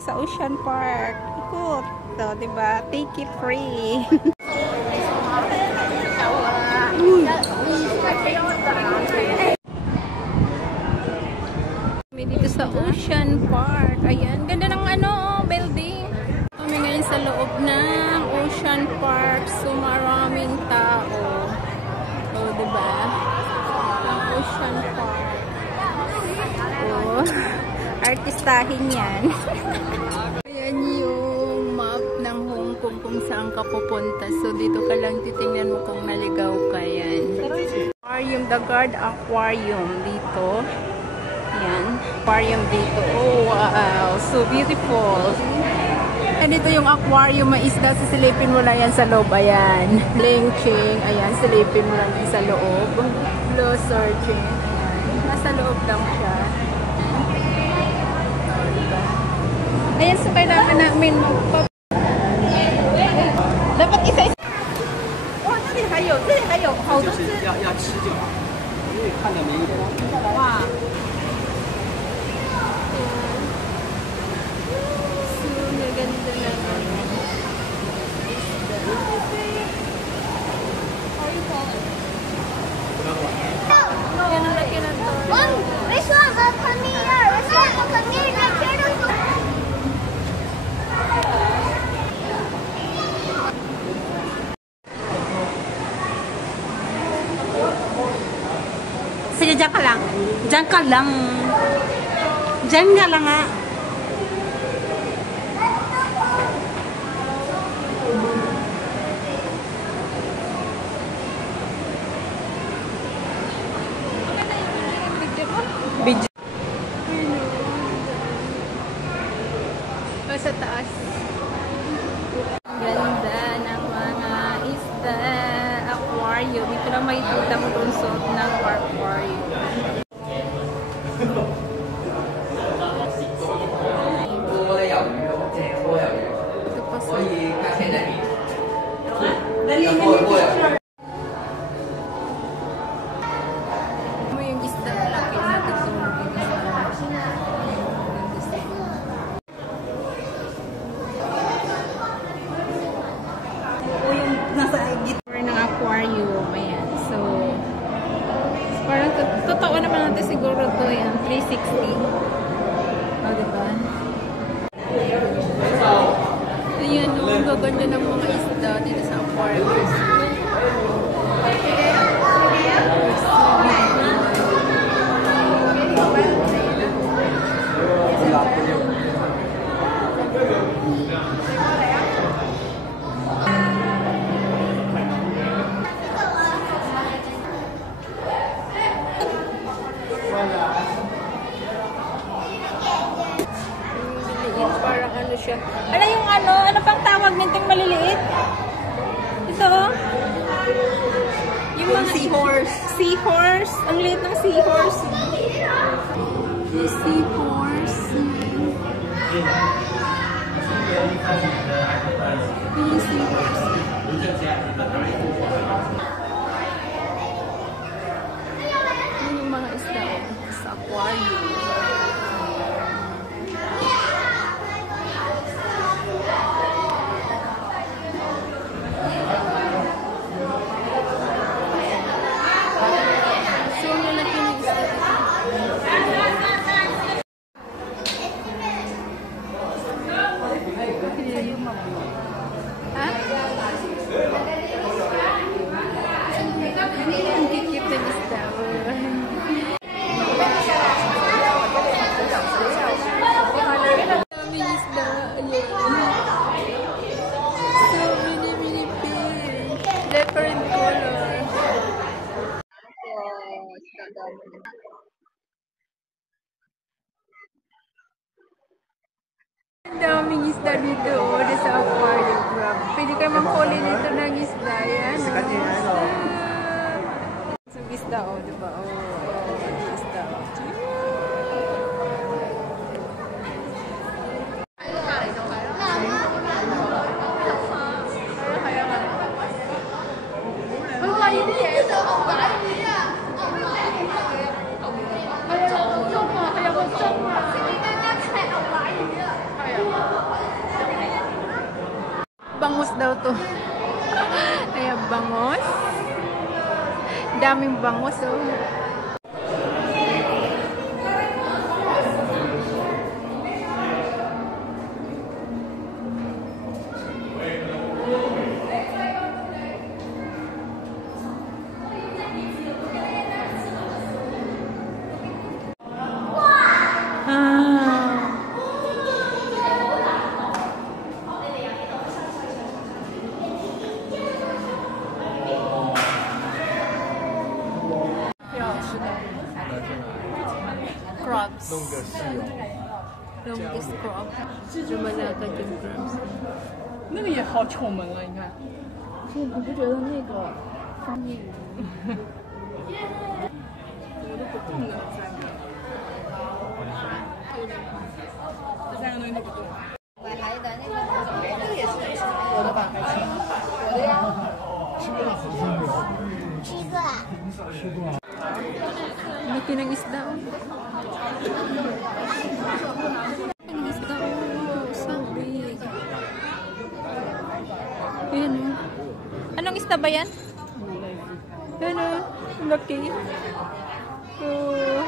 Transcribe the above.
Sa Ocean Park. Ikot. So, diba? Take it free. Kami dito sa Ocean Park. Ayan. Ganda ng building. Kami ngayon sa loob ng Ocean Park. So, maraming tao. O, diba? Ocean Park. O, artistahin yan. Ayan yung map ng Hong Kong kung saan ka pupunta. So, dito ka lang titingnan mo kung naligaw ka yan. Aquarium, the Guard Aquarium dito. Ayan. Aquarium dito. Oh, wow. So beautiful. And ito yung aquarium, may isda. Sisilipin mo lang yan sa loob. Ayan. Lengching. Ayan. Silipin mo lang yan sa loob. Low searching. Ayan. Nasa loob lang siya. Ayan, so kailangan namin dapat isa-isa. Wow, 这里还有好多只。要吃就好，因为看着没有。哇。So maganda naman. Yan ang laki ng to. This one, come here. This one, come here. Sige, dyan ka lang. Dyan ka lang. Dyan ka lang nga. Video. Sa taas. Ganda ng mga isda. Aquarium. Ito lang makikita mo doon sa ng aquarium. Ito pa sa mo yung isda na laki na tutulog. Aquarium, ayan. So, parang totoo naman natin siguro to yan, 360. O, diba? Ayan, ang gaganda ng mga isda dito sa aquarium. Parang ano siya. Ano yung ano pang tawag nitong maliliit? Ito. Yung mga seahorse. Seahorse. Ang liit ng seahorse. Seahorse. Yung seahorse. Yun yung mga isda sa aquarium. Different color. Ang daming isda dito. Sa aquarium. Pwede kayo manghuli dito ng isda. Yan. So, isda, diba? Isda. Bangos daw to. Kaya bangos. Daming bangos, oh. Crabs. Longest crab. 这么大个的 crabs。那个也好丑萌啊！你看，你不觉得那个方面我都不动的这三个东西都不动。买还有的那个，这个也是我的吧？我的呀。吃过。laki ng isda. Ang isda, oh, so big. Ayan, oh. Anong isda ba yan? Ayan, oh. Laki. Oh.